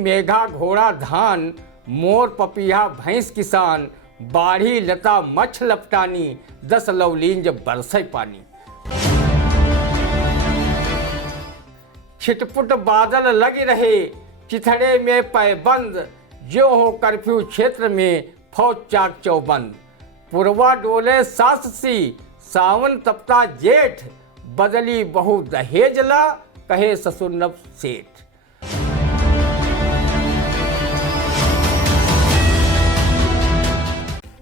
मेघा घोड़ा धान, मोर पपिया भैंस किसान, बाढ़ी लता मच्छ लपटानी, 10 लवलीन जब बरसे पानी। छिटपुट बादल लगी रहे, चिथड़े में पैबंद, जो हो कर्फ्यू क्षेत्र में फौज चाक चौबंद। पुरवा डोले सास सी, सावन तपता जेठ, बदली बहु दहेजला, कहे ससुर नव सेठ।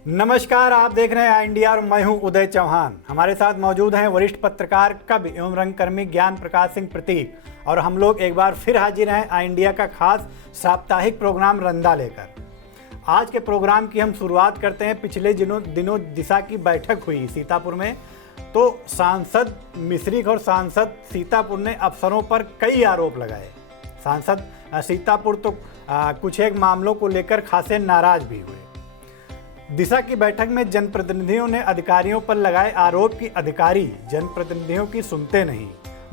नमस्कार, आप देख रहे हैं आई इंडिया और मैं हूं उदय चौहान। हमारे साथ मौजूद हैं वरिष्ठ पत्रकार कवि एवं रंगकर्मी ज्ञान प्रकाश सिंह प्रतीक, और हम लोग एक बार फिर हाजिर हैं आई इंडिया का खास साप्ताहिक प्रोग्राम रंदा लेकर। आज के प्रोग्राम की हम शुरुआत करते हैं। पिछले दिनों दिशा की बैठक हुई सीतापुर में, तो सांसद मिश्रिख और सांसद सीतापुर ने अफसरों पर कई आरोप लगाए। सांसद सीतापुर तो कुछ एक मामलों को लेकर खासे नाराज भी हुए। दिशा की बैठक में जनप्रतिनिधियों ने अधिकारियों पर लगाए आरोप कि अधिकारी जनप्रतिनिधियों की सुनते नहीं,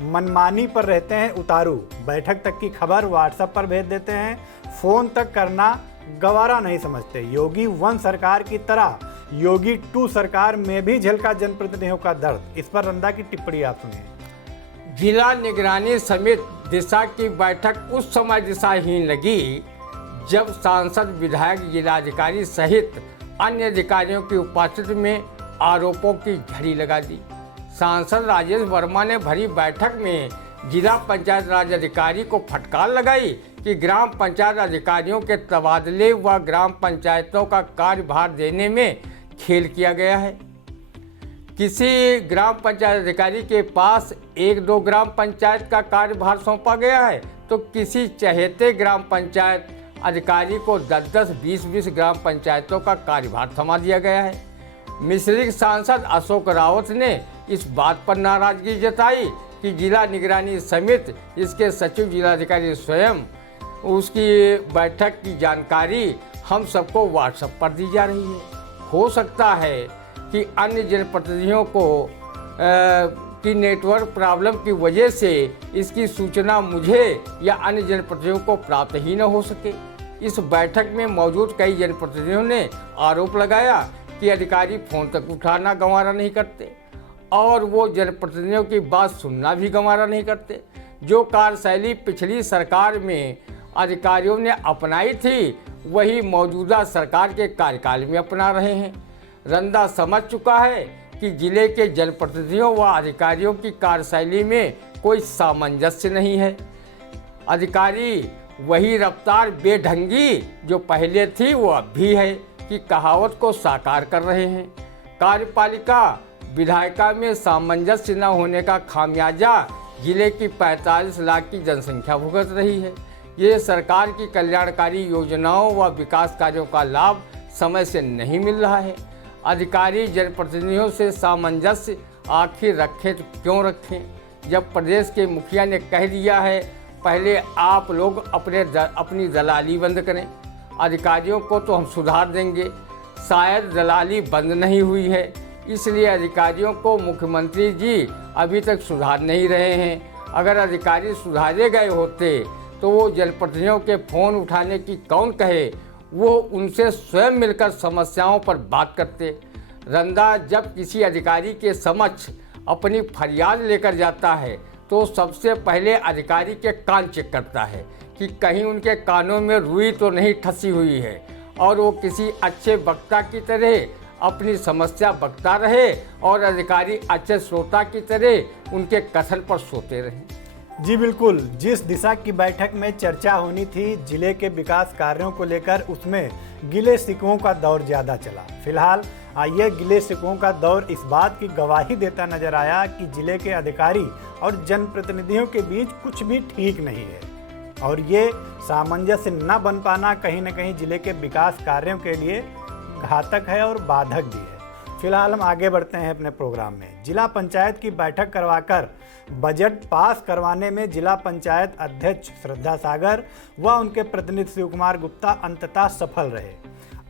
मनमानी पर रहते हैं उतारू, बैठक तक की खबर व्हाट्सएप पर भेज देते हैं, फोन तक करना गवारा नहीं समझते। योगी 1 सरकार की तरह योगी 2 सरकार में भी झलका जनप्रतिनिधियों का दर्द। इस पर रंदा की टिप्पणी आप सुनिए। जिला निगरानी समिति दिशा की बैठक उस समय दिशाहीन लगी जब सांसद, विधायक, जिलाधिकारी सहित अन्य अधिकारियों की उपस्थिति में आरोपों की झड़ी लगा दी। सांसद राजेश वर्मा ने भरी बैठक में जिला पंचायत राज अधिकारी को फटकार लगाई कि ग्राम पंचायत अधिकारियों के तबादले व ग्राम पंचायतों का कार्यभार देने में खेल किया गया है। किसी ग्राम पंचायत अधिकारी के पास 1-2 ग्राम पंचायत का कार्यभार सौंपा गया है, तो किसी चहेते ग्राम पंचायत अधिकारी को 10-10, 20-20 ग्राम पंचायतों का कार्यभार थमा दिया गया है। मिश्रिख सांसद अशोक रावत ने इस बात पर नाराजगी जताई कि जिला निगरानी समिति, इसके सचिव जिलाधिकारी स्वयं, उसकी बैठक की जानकारी हम सबको व्हाट्सएप पर दी जा रही है। हो सकता है कि अन्य जनप्रतिनिधियों को की नेटवर्क प्रॉब्लम की वजह से इसकी सूचना मुझे या अन्य जनप्रतिनिधियों को प्राप्त ही न हो सके। इस बैठक में मौजूद कई जनप्रतिनिधियों ने आरोप लगाया कि अधिकारी फोन तक उठाना गंवारा नहीं करते और वो जनप्रतिनिधियों की बात सुनना भी गंवारा नहीं करते। जो कार्यशैली पिछली सरकार में अधिकारियों ने अपनाई थी, वही मौजूदा सरकार के कार्यकाल में अपना रहे हैं। रंदा समझ चुका है कि जिले के जनप्रतिनिधियों व अधिकारियों की कार्यशैली में कोई सामंजस्य नहीं है। अधिकारी वही रफ्तार बेढंगी जो पहले थी वो अब भी है कि कहावत को साकार कर रहे हैं। कार्यपालिका विधायिका में सामंजस्य न होने का खामियाजा जिले की 45 लाख की जनसंख्या भुगत रही है। ये सरकार की कल्याणकारी योजनाओं व विकास कार्यों का लाभ समय से नहीं मिल रहा है। अधिकारी जनप्रतिनिधियों से सामंजस्य आखिर रखें तो क्यों रखें, जब प्रदेश के मुखिया ने कह दिया है पहले आप लोग अपनी दलाली बंद करें। अधिकारियों को तो हम सुधार देंगे, शायद दलाली बंद नहीं हुई है, इसलिए अधिकारियों को मुख्यमंत्री जी अभी तक सुधार नहीं रहे हैं। अगर अधिकारी सुधारे गए होते तो वो जनप्रतिनिधियों के फ़ोन उठाने की कौन कहे, वो उनसे स्वयं मिलकर समस्याओं पर बात करते। रंदा जब किसी अधिकारी के समक्ष अपनी फरियाद लेकर जाता है तो सबसे पहले अधिकारी के कान चेक करता है कि कहीं उनके कानों में रुई तो नहीं ठसी हुई है और वो किसी अच्छे वक्ता की तरह अपनी समस्या बकता रहे और अधिकारी अच्छे श्रोता की तरह उनके कथन पर सोते रहे। जी बिल्कुल, जिस दिशा की बैठक में चर्चा होनी थी जिले के विकास कार्यों को लेकर, उसमें गिले शिकवों का दौर ज़्यादा चला। फिलहाल ये गिले शिकवों का दौर इस बात की गवाही देता नजर आया कि जिले के अधिकारी और जनप्रतिनिधियों के बीच कुछ भी ठीक नहीं है और ये सामंजस्य न बन पाना कहीं न कहीं जिले के विकास कार्यों के लिए घातक है और बाधक भी है। फिलहाल हम आगे बढ़ते हैं अपने प्रोग्राम में। जिला पंचायत की बैठक करवाकर बजट पास करवाने में जिला पंचायत अध्यक्ष श्रद्धा सागर व उनके प्रतिनिधि शिव कुमार गुप्ता अंततः सफल रहे।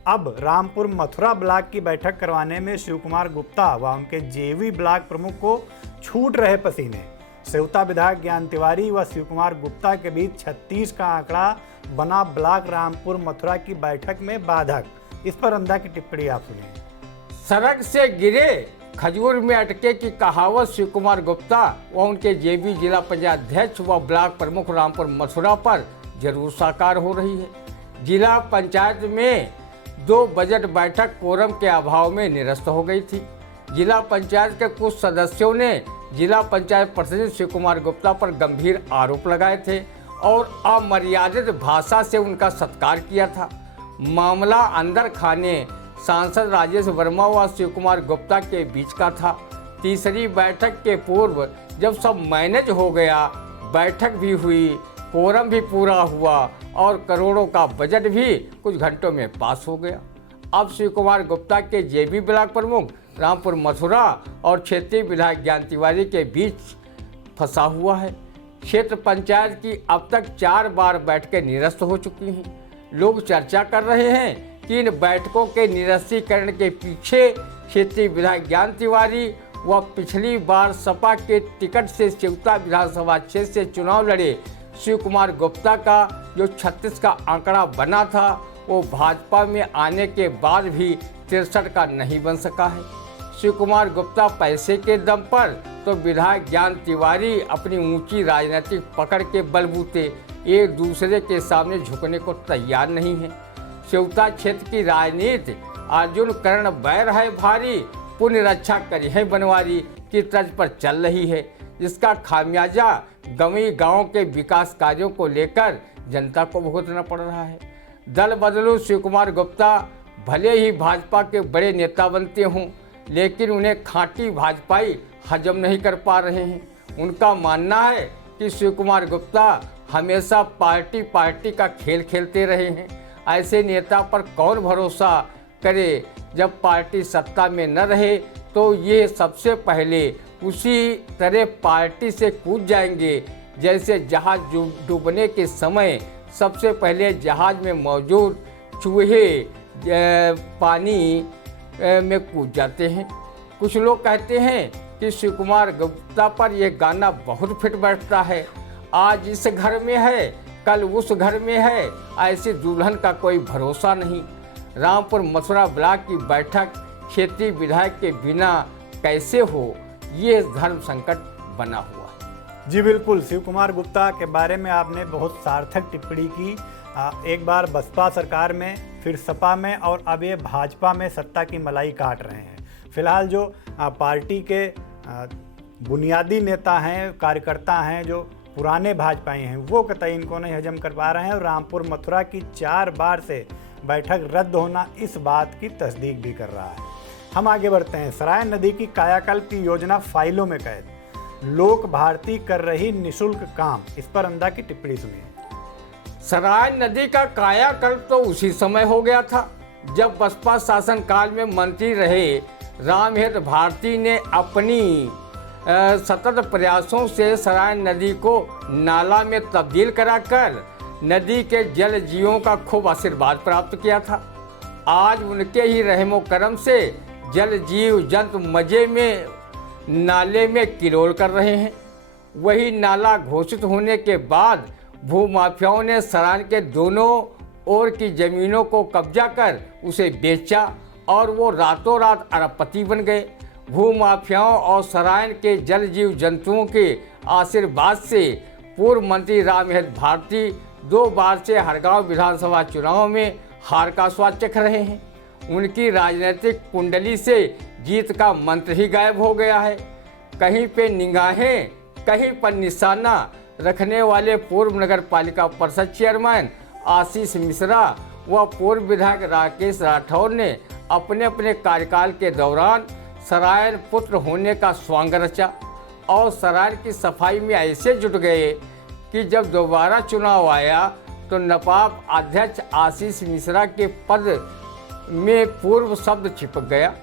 अब रामपुर मथुरा ब्लॉक की बैठक करवाने में शिव कुमार गुप्ता व उनके जेवी ब्लॉक प्रमुख को छूट रहे पसीने। सेवता विधायक ज्ञान तिवारी व शिव कुमार गुप्ता के बीच 36 का आंकड़ा बना ब्लॉक रामपुर मथुरा की बैठक में बाधक। इस पर अंधा की टिप्पणी आप सुनिए। सड़क से गिरे खजूर में अटके की कहावत शिव कुमार गुप्ता व उनके जेबी जिला पंचायत अध्यक्ष व ब्लॉक प्रमुख रामपुर मथुरा पर जरूर साकार हो रही है। जिला पंचायत में 2 बजट बैठक कोरम के अभाव में निरस्त हो गई थी। जिला पंचायत के कुछ सदस्यों ने जिला पंचायत प्रतिनिधि शिव कुमार गुप्ता पर गंभीर आरोप लगाए थे और अमर्यादित भाषा से उनका सत्कार किया था। मामला अंदर खाने सांसद राजेश वर्मा व शिव कुमार गुप्ता के बीच का था। तीसरी बैठक के पूर्व जब सब मैनेज हो गया, बैठक भी हुई, कोरम भी पूरा हुआ और करोड़ों का बजट भी कुछ घंटों में पास हो गया। अब शिव कुमार गुप्ता के जेबी ब्लॉक प्रमुख रामपुर मथुरा और क्षेत्रीय विधायक ज्ञान तिवारी के बीच फंसा हुआ है। क्षेत्र पंचायत की अब तक 4 बार बैठकें निरस्त हो चुकी हैं। लोग चर्चा कर रहे हैं कि इन बैठकों के निरस्तीकरण के पीछे क्षेत्रीय विधायक ज्ञान तिवारी व पिछली बार सपा के टिकट से सेवता विधानसभा क्षेत्र से चुनाव लड़े शिव कुमार गुप्ता का जो 36 का आंकड़ा बना था वो भाजपा में आने के बाद भी 63 का नहीं बन सका है। शिव कुमार गुप्ता पैसे के दम पर तो विधायक ज्ञान तिवारी अपनी ऊंची राजनीतिक पकड़ के बलबूते एक दूसरे के सामने झुकने को तैयार नहीं है। सेवता क्षेत्र की राजनीति अर्जुन कर्ण बैर है भारी, पुण्य रक्षा करी है बनवारी की तर्ज पर चल रही है, जिसका खामियाजा गंवई गांव के विकास कार्यों को लेकर जनता को भुगतना पड़ रहा है। दल बदलू शिव कुमार गुप्ता भले ही भाजपा के बड़े नेता बनते हों, लेकिन उन्हें खांटी भाजपाई हजम नहीं कर पा रहे हैं। उनका मानना है कि शिव कुमार गुप्ता हमेशा पार्टी का खेल खेलते रहे हैं। ऐसे नेता पर कौन भरोसा करे। जब पार्टी सत्ता में न रहे तो ये सबसे पहले उसी तरह पार्टी से कूद जाएंगे जैसे जहाज डूबने के समय सबसे पहले जहाज में मौजूद चूहे पानी में कूद जाते हैं। कुछ लोग कहते हैं कि शिव कुमार गुप्ता पर यह गाना बहुत फिट बैठता है। आज इस घर में है, कल उस घर में है, ऐसी दुल्हन का कोई भरोसा नहीं। रामपुर मथुरा ब्लॉक की बैठक क्षेत्रीय विधायक के बिना कैसे हो, ये धर्म संकट बना हुआ है। जी बिल्कुल, शिव कुमार गुप्ता के बारे में आपने बहुत सार्थक टिप्पणी की। एक बार बसपा सरकार में, फिर सपा में और अब ये भाजपा में सत्ता की मलाई काट रहे हैं। फिलहाल जो पार्टी के बुनियादी नेता हैं, कार्यकर्ता हैं, जो पुराने भाजपाई हैं, वो कतई इनको नहीं हजम कर पा रहे हैं और रामपुर मथुरा की 4 बार से बैठक रद्द होना इस बात की तस्दीक भी कर रहा है। हम आगे बढ़ते हैं। सराय नदी की कायाकल्प की योजना फाइलों में कैद, लोक भारती कर रही निःशुल्क काम। इस पर अंधा की टिप्पणी सुनिए। सराय नदी का कायाकल्प तो उसी समय हो गया था जब बसपा शासनकाल में मंत्री रहे रामहेत भारती ने अपनी सतत प्रयासों से सराय नदी को नाला में तब्दील कराकर नदी के जल जीवों का खूब आशीर्वाद प्राप्त किया था। आज उनके ही रहमो करम से जल जीव जंतु मजे में नाले में किलोल कर रहे हैं। वही नाला घोषित होने के बाद भूमाफियाओं ने सराय के दोनों ओर की जमीनों को कब्जा कर उसे बेचा और वो रातों रात अरबपति बन गए। भूमाफियाओं और सराय के जल जीव जंतुओं के आशीर्वाद से पूर्व मंत्री रामहेत भारती 2 बार से हरगांव विधानसभा चुनाव में हार का स्वाद चख रहे हैं। उनकी राजनीतिक कुंडली से जीत का मंत्र ही गायब हो गया है। कहीं पे निगाहें, कहीं पर निशाना रखने वाले पूर्व नगर पालिका परिषद चेयरमैन आशीष मिश्रा व पूर्व विधायक राकेश राठौर ने अपने अपने कार्यकाल के दौरान सराय पुत्र होने का स्वांग रचा और सराय की सफाई में ऐसे जुट गए कि जब दोबारा चुनाव आया तो नवाब अध्यक्ष आशीष मिश्रा के पद में पूर्व शब्द चिपक गया।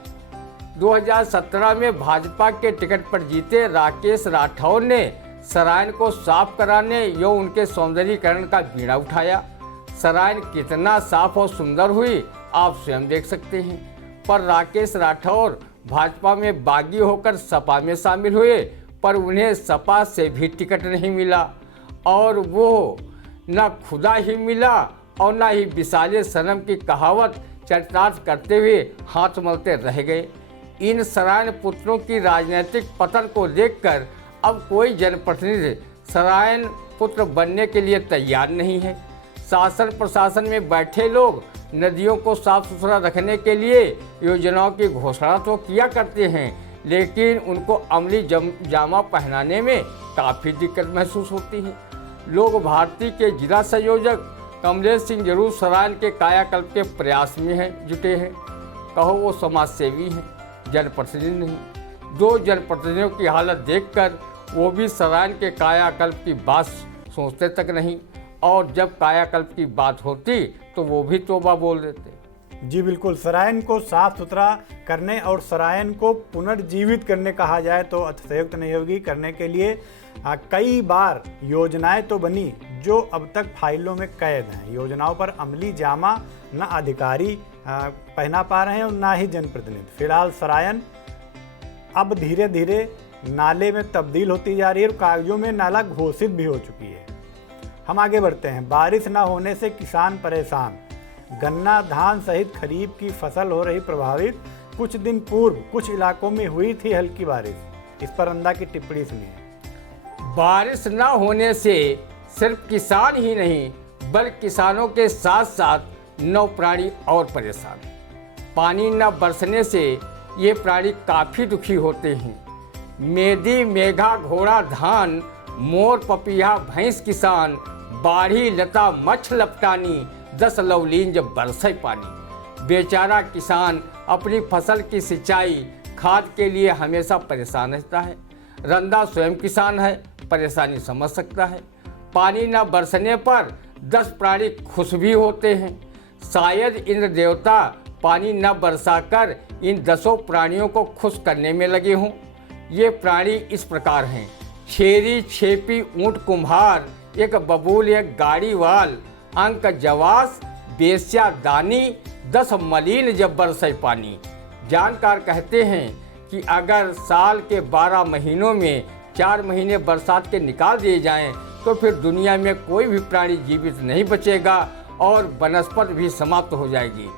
2017 में भाजपा के टिकट पर जीते राकेश राठौर ने सराय को साफ कराने या उनके सौंदर्यीकरण का बीड़ा उठाया। सराय कितना साफ और सुंदर हुई आप स्वयं देख सकते हैं। पर राकेश राठौर भाजपा में बागी होकर सपा में शामिल हुए। पर उन्हें सपा से भी टिकट नहीं मिला और वो न खुदा ही मिला और न ही विसाले सनम की कहावत चरितार्थ करते हुए हाथ मलते रह गए। इन सरायन पुत्रों की राजनीतिक पतन को देखकर अब कोई जनप्रतिनिधि सरायन पुत्र बनने के लिए तैयार नहीं है। शासन प्रशासन में बैठे लोग नदियों को साफ सुथरा रखने के लिए योजनाओं की घोषणा तो किया करते हैं, लेकिन उनको अमली जामा पहनाने में काफ़ी दिक्कत महसूस होती है। लोग भारती के जिला संयोजक कमलेश सिंह जरूर सरायन के कायाकल्प के प्रयास में जुटे हैं। कहो वो समाज सेवी हैं, जनप्रतिनिधि नहीं। दो जनप्रतिनिधियों की हालत देखकर वो भी सरायन के कायाकल्प की बात सोचते तक नहीं, और जब कायाकल्प की बात होती तो वो भी तौबा बोल देते। जी बिल्कुल, सरायन को साफ सुथरा करने और सरायन को पुनर्जीवित करने कहा जाए तो अतिशयोक्त नहीं होगी। करने के लिए कई बार योजनाएं तो बनी जो अब तक फाइलों में कैद हैं। योजनाओं पर अमली जामा न अधिकारी पहना पा रहे हैं और ना ही जनप्रतिनिधि। फिलहाल सरायन अब धीरे धीरे नाले में तब्दील होती जा रही है और कागजों में नाला घोषित भी हो चुकी है। हम आगे बढ़ते हैं। बारिश न होने से किसान परेशान, गन्ना धान सहित खरीफ की फसल हो रही प्रभावित। कुछ दिन पूर्व कुछ इलाकों में हुई थी हल्की बारिश, इस पर अंदा की टिप्पणी सुनिए। बारिश न होने से सिर्फ किसान ही नहीं बल्कि किसानों के साथ साथ नौ प्राणी और परेशान। पानी न बरसने से ये प्राणी काफ़ी दुखी होते हैं। मेदी मेघा घोड़ा धान, मोर पपिया भैंस किसान, बाढ़ी लता मच्छ लपटानी, 10 लवलीन जब बरसे पानी। बेचारा किसान अपनी फसल की सिंचाई खाद के लिए हमेशा परेशान रहता है। रंदा स्वयं किसान है, परेशानी समझ सकता है। पानी न बरसने पर 10 प्राणी खुश भी होते हैं। शायद इंद्र देवता पानी न बरसाकर इन 10 प्राणियों को खुश करने में लगे हों। ये प्राणी इस प्रकार हैं: छेरी छेपी ऊँट कुम्हार, एक बबूल एक गाड़ीवाल, अंक जवास बेस्या दानी, 10 मलीन जब बरसे पानी। जानकार कहते हैं कि अगर साल के 12 महीनों में 4 महीने बरसात के निकाल दिए जाएं तो फिर दुनिया में कोई भी प्राणी जीवित नहीं बचेगा और वनस्पति भी समाप्त हो जाएगी।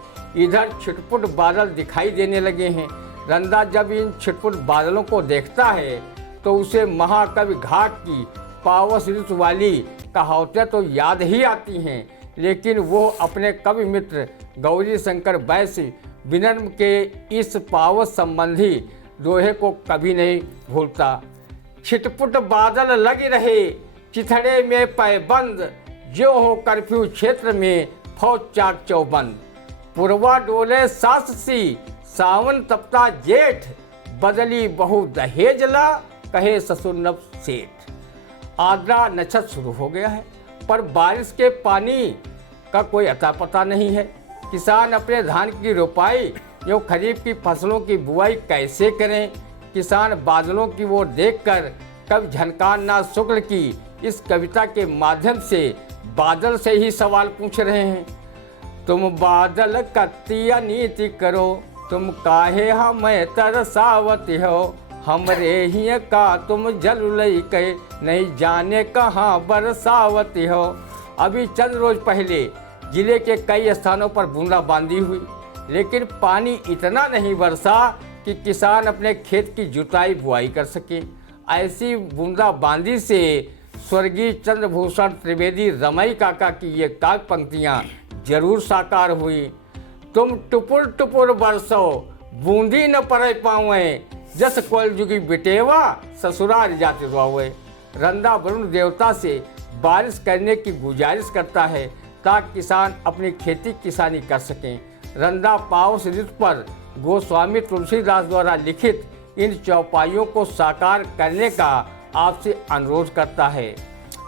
इधर छिटपुट बादल दिखाई देने लगे हैं। रंदा जब इन छिटपुट बादलों को देखता है तो उसे महाकवि घाट की पावस ऋतु वाली कहावतें तो याद ही आती हैं, लेकिन वो अपने कवि मित्र गौरी शंकर वैश्य विनम्र के इस पावस संबंधी दोहे को कभी नहीं भूलता। छिटपुट बादल लगे रहे चिथड़े में पैबंद, जो हो कर्फ्यू क्षेत्र में फौज चाक चौबंद। पुरवा डोले सास सी सावन तपता जेठ, बदली बहु दहेजला कहे ससुर नव सेठ। आद्रा नक्षत्र शुरू हो गया है पर बारिश के पानी का कोई अता पता नहीं है। किसान अपने धान की रोपाई या खरीफ की फसलों की बुआई कैसे करें? किसान बादलों की ओर देखकर कवि झनकार नाथ शुक्ल की इस कविता के माध्यम से बादल से ही सवाल पूछ रहे हैं। तुम बादल कतिया नीति करो, तुम काहे हमें तरसावती हो। हमरे ही का तुम जल लई के, नहीं जाने कहाँ बरसावती हो। अभी चंद रोज पहले जिले के कई स्थानों पर बूंदाबांदी हुई, लेकिन पानी इतना नहीं बरसा कि किसान अपने खेत की जुताई बुआई कर सके। ऐसी बूंदाबांदी से स्वर्गीय चंद्रभूषण त्रिवेदी रमई काका की ये काव्य पंक्तियाँ जरूर साकार हुई। तुम टुपुर टुपुर बरसो, बूंदी न पड़े पावे, जस कोयल जुगी बिटेवा ससुराल जाते रुआवे। रंदा वरुण देवता से बारिश करने की गुजारिश करता है ताकि किसान अपनी खेती किसानी कर सकें। रंदा पावस ऋतु पर गोस्वामी तुलसीदास द्वारा लिखित इन चौपाइयों को साकार करने का आपसे अनुरोध करता है।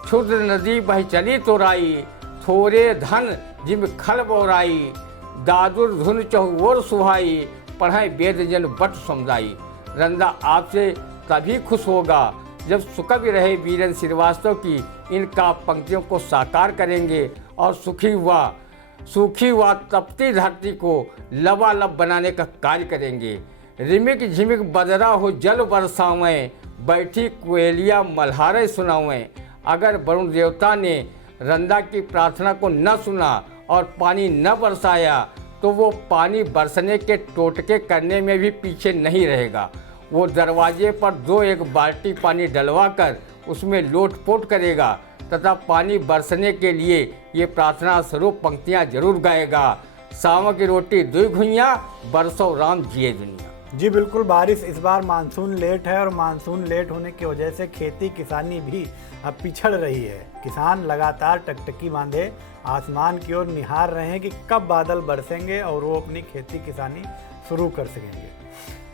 क्षुद्र नदी बह चली तोराई, थोरे धन जिम खल बोराई। दादुर धुन चहुओर सुहाई, पढ़ाई वेद जन बट समुदाई। रंदा आपसे तभी खुश होगा जब सुकवि रहे वीरेंद्र श्रीवास्तव की इन काव्य पंक्तियों को साकार करेंगे और सूखी व तपती धरती को लबालब बनाने का कार्य करेंगे। रिमिक झिमिक बदरा हो जल बरसावें, बैठी कोयलिया मल्हारे सुनावें। अगर वरुण देवता ने रंदा की प्रार्थना को न सुना और पानी न बरसाया तो वो पानी बरसने के टोटके करने में भी पीछे नहीं रहेगा। वो दरवाजे पर 2-1 बाल्टी पानी डलवाकर उसमें लोटपोट करेगा तथा पानी बरसने के लिए ये प्रार्थना स्वरूप पंक्तियाँ जरूर गाएगा। सावन की रोटी 2 घुइयाँ, बरसों राम जिए दुनिया। जी बिल्कुल, बारिश इस बार मानसून लेट है और मानसून लेट होने की वजह से खेती किसानी भी अब पिछड़ रही है। किसान लगातार टकटकी बांधे आसमान की ओर निहार रहे हैं कि कब बादल बरसेंगे और वो अपनी खेती किसानी शुरू कर सकेंगे।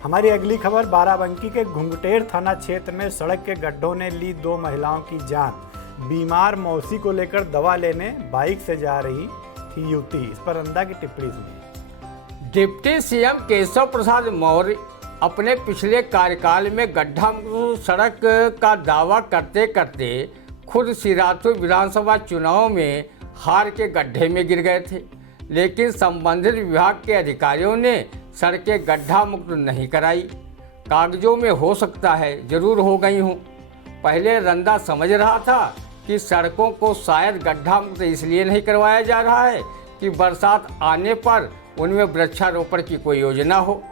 हमारी अगली खबर, बाराबंकी के घुंघटेर थाना क्षेत्र में सड़क के गड्ढों ने ली 2 महिलाओं की जान। बीमार मौसी को लेकर दवा लेने बाइक से जा रही थी युवती। इस पर रंदा की टिप्पणी सुनिए। डिप्टी सीएम केशव प्रसाद मौर्य अपने पिछले कार्यकाल में गड्ढा मुक्त सड़क का दावा करते करते खुद सिराथू विधानसभा चुनाव में हार के गड्ढे में गिर गए थे, लेकिन संबंधित विभाग के अधिकारियों ने सड़कें गड्ढा मुक्त नहीं कराई। कागजों में हो सकता है जरूर हो गई हूँ। पहले रंदा समझ रहा था कि सड़कों को शायद गड्ढा मुक्त इसलिए नहीं करवाया जा रहा है कि बरसात आने पर उनमें वृक्षारोपण की कोई योजना हो,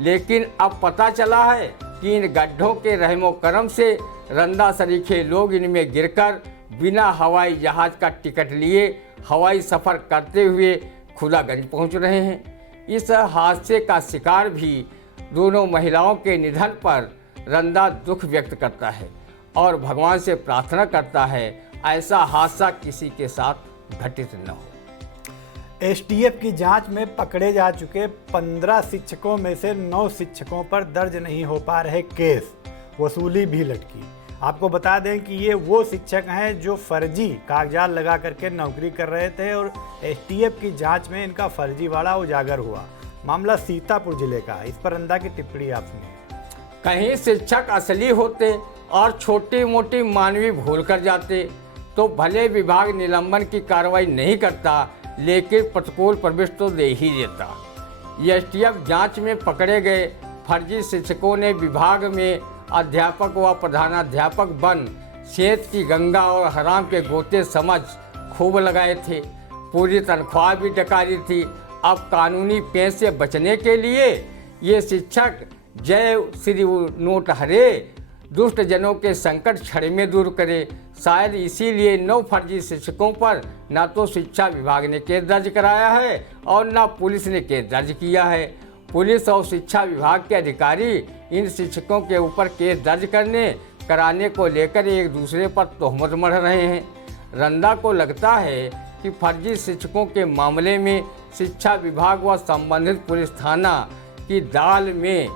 लेकिन अब पता चला है कि इन गड्ढों के रहमो करम से रंदा सरीखे लोग इनमें गिरकर बिना हवाई जहाज का टिकट लिए हवाई सफ़र करते हुए खुदागंज पहुंच रहे हैं। इस हादसे का शिकार भी दोनों महिलाओं के निधन पर रंदा दुख व्यक्त करता है और भगवान से प्रार्थना करता है ऐसा हादसा किसी के साथ घटित न हो। एसटीएफ की जांच में पकड़े जा चुके 15 शिक्षकों में से 9 शिक्षकों पर दर्ज नहीं हो पा रहे केस, वसूली भी लटकी। आपको बता दें कि ये वो शिक्षक हैं जो फर्जी कागजात लगा करके नौकरी कर रहे थे और एसटीएफ की जांच में इनका फर्जीवाड़ा उजागर हुआ। मामला सीतापुर जिले का। इस पर रंदा की टिप्पणी आप सुनिए। कहीं शिक्षक असली होते और छोटी मोटी मानवीय भूल कर जाते तो भले विभाग निलंबन की कार्रवाई नहीं करता, लेकिन प्रतिकूल प्रवेश तो दे ही देता। एसटीएफ जांच में पकड़े गए फर्जी शिक्षकों ने विभाग में अध्यापक व प्रधानाध्यापक बन सेठ की गंगा और हराम के गोते समझ खूब लगाए थे। पूरी तनख्वाह भी डकारी थी। अब कानूनी पेश से बचने के लिए ये शिक्षक जय श्री नोट हरे दुष्ट जनों के संकट क्षण में दूर करे। शायद इसीलिए 9 फर्जी शिक्षकों पर न तो शिक्षा विभाग ने केस दर्ज कराया है और न पुलिस ने केस दर्ज किया है। पुलिस और शिक्षा विभाग के अधिकारी इन शिक्षकों के ऊपर केस दर्ज कराने को लेकर एक दूसरे पर तोहमत मढ़ रहे हैं। रंदा को लगता है कि फर्जी शिक्षकों के मामले में शिक्षा विभाग व संबंधित पुलिस थाना की दाल में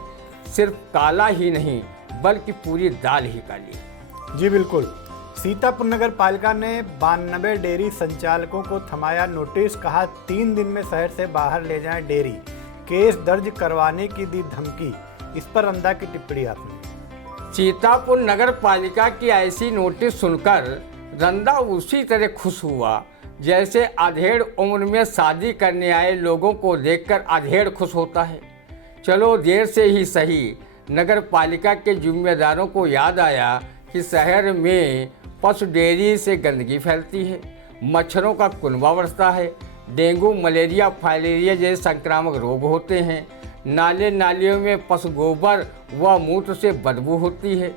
सिर्फ काला ही नहीं बल्कि पूरी दाल ही काली है। जी बिल्कुल, सीतापुर नगर पालिका ने 92 डेयरी संचालकों को थमाया नोटिस। कहा 3 दिन में शहर से बाहर ले जाएं डेयरी। केस दर्ज करवाने की दी धमकी। इस पर रंदा की टिप्पणी आपने। सीतापुर नगर पालिका की ऐसी नोटिस सुनकर रंदा उसी तरह खुश हुआ जैसे अधेड़ उम्र में शादी करने आए लोगों को देखकर अधेड़ खुश होता है। चलो देर से ही सही, नगर पालिका के जिम्मेदारों को याद आया कि शहर में पशु डेयरी से गंदगी फैलती है, मच्छरों का कुनबा बढ़ता है, डेंगू मलेरिया फाइलेरिया जैसे संक्रामक रोग होते हैं, नाले नालियों में पशु गोबर व मूत्र से बदबू होती है।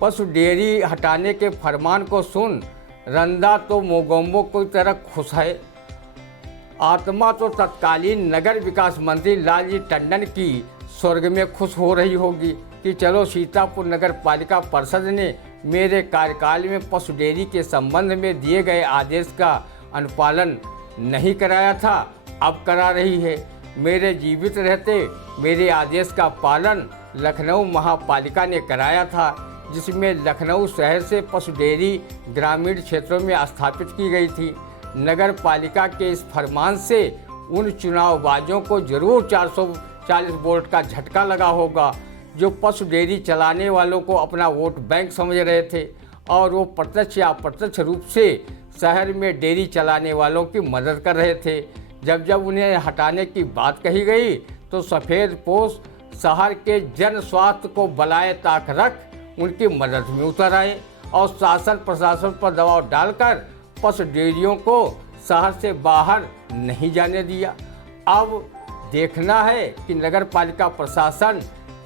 पशु डेयरी हटाने के फरमान को सुन रंदा तो मोगोम्बो की तरह खुश है। आत्मा तो तत्कालीन नगर विकास मंत्री लालजी टंडन की स्वर्ग में खुश हो रही होगी कि चलो सीतापुर नगर पालिका परिषद ने मेरे कार्यकाल में पशु डेयरी के संबंध में दिए गए आदेश का अनुपालन नहीं कराया था, अब करा रही है। मेरे जीवित रहते मेरे आदेश का पालन लखनऊ महापालिका ने कराया था, जिसमें लखनऊ शहर से पशु डेयरी ग्रामीण क्षेत्रों में स्थापित की गई थी। नगर पालिका के इस फरमान से उन चुनावबाजों को जरूर 440 वोट का झटका लगा होगा जो पशु डेयरी चलाने वालों को अपना वोट बैंक समझ रहे थे और वो प्रत्यक्ष या अप्रत्यक्ष रूप से शहर में डेयरी चलाने वालों की मदद कर रहे थे। जब जब उन्हें हटाने की बात कही गई तो सफ़ेद पोश शहर के जन स्वास्थ्य को बलाए ताक रख उनकी मदद में उतर आए और शासन प्रशासन पर दबाव डालकर पशु डेयरियों को शहर से बाहर नहीं जाने दिया। अब देखना है कि नगर पालिका प्रशासन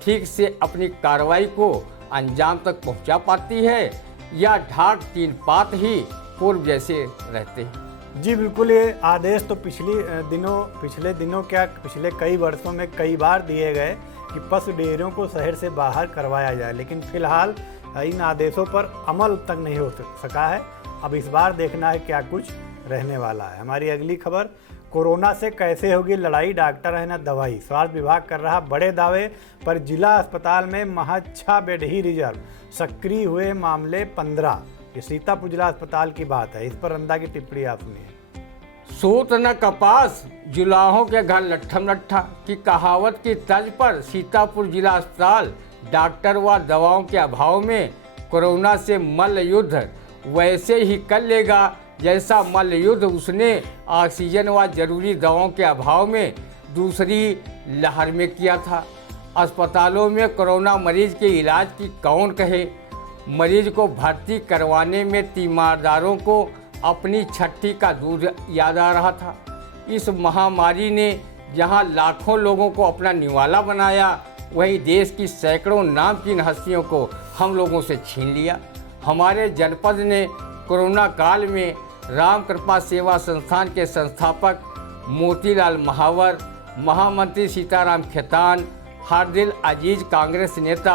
ठीक से अपनी कार्रवाई को अंजाम तक पहुंचा पाती है या ढाक तीन पात ही पूर्व जैसे रहते हैं। जी बिल्कुल, ये आदेश तो पिछले दिनों क्या पिछले कई वर्षों में कई बार दिए गए कि पशु डेयरियों को शहर से बाहर करवाया जाए, लेकिन फिलहाल इन आदेशों पर अमल तक नहीं हो सका है। अब इस बार देखना है क्या कुछ रहने वाला है। हमारी अगली खबर, कोरोना से कैसे होगी लड़ाई, डॉक्टर है ना दवाई। स्वास्थ्य विभाग कर रहा बड़े दावे, पर जिला अस्पताल में महज 6 बेड ही रिजर्व। सक्रिय हुए मामले 15। ये सीतापुर जिला अस्पताल की बात है। इस पर रंदा की टिप्पणी आप सुनिए। सूत न कपास जुलाहों के घर लट्ठम लट्ठा की कहावत की तर्ज पर सीतापुर जिला अस्पताल डॉक्टर व दवाओं के अभाव में कोरोना से मल्ल युद्ध वैसे ही कर लेगा जैसा मल्ल युद्ध उसने ऑक्सीजन व जरूरी दवाओं के अभाव में दूसरी लहर में किया था। अस्पतालों में कोरोना मरीज के इलाज की कौन कहे। मरीज को भर्ती करवाने में तीमारदारों को अपनी छठी का दूध याद आ रहा था। इस महामारी ने जहां लाखों लोगों को अपना निवाला बनाया, वहीं देश की सैकड़ों नामचीन हस्तियों को हम लोगों से छीन लिया। हमारे जनपद ने कोरोना काल में राम कृपा सेवा संस्थान के संस्थापक मोतीलाल महावर, महामंत्री सीताराम खेतान, हरदिल अजीज कांग्रेस नेता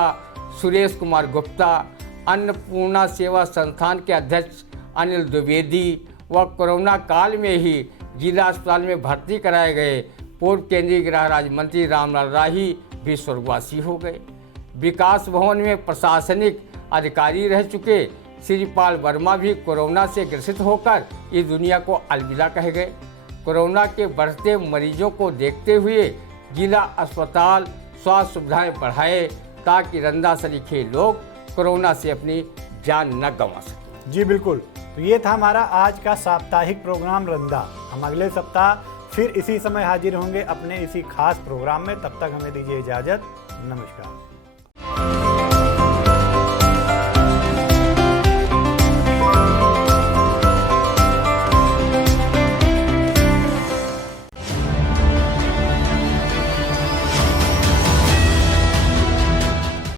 सुरेश कुमार गुप्ता, अन्नपूर्णा सेवा संस्थान के अध्यक्ष अनिल द्विवेदी व कोरोना काल में ही जिला अस्पताल में भर्ती कराए गए पूर्व केंद्रीय गृह राज्य मंत्री रामलाल राही भी स्वर्गवासी हो गए। विकास भवन में प्रशासनिक अधिकारी रह चुके श्रीपाल वर्मा भी कोरोना से ग्रसित होकर इस दुनिया को अलविदा कह गए। कोरोना के बढ़ते मरीजों को देखते हुए जिला अस्पताल स्वास्थ्य सुविधाएं बढ़ाए ताकि रंदा सरीखे लोग कोरोना से अपनी जान न गंवा सकें। जी बिल्कुल, तो ये था हमारा आज का साप्ताहिक प्रोग्राम रंदा। हम अगले सप्ताह फिर इसी समय हाजिर होंगे अपने इसी खास प्रोग्राम में। तब तक हमें दीजिए इजाज़त। नमस्कार।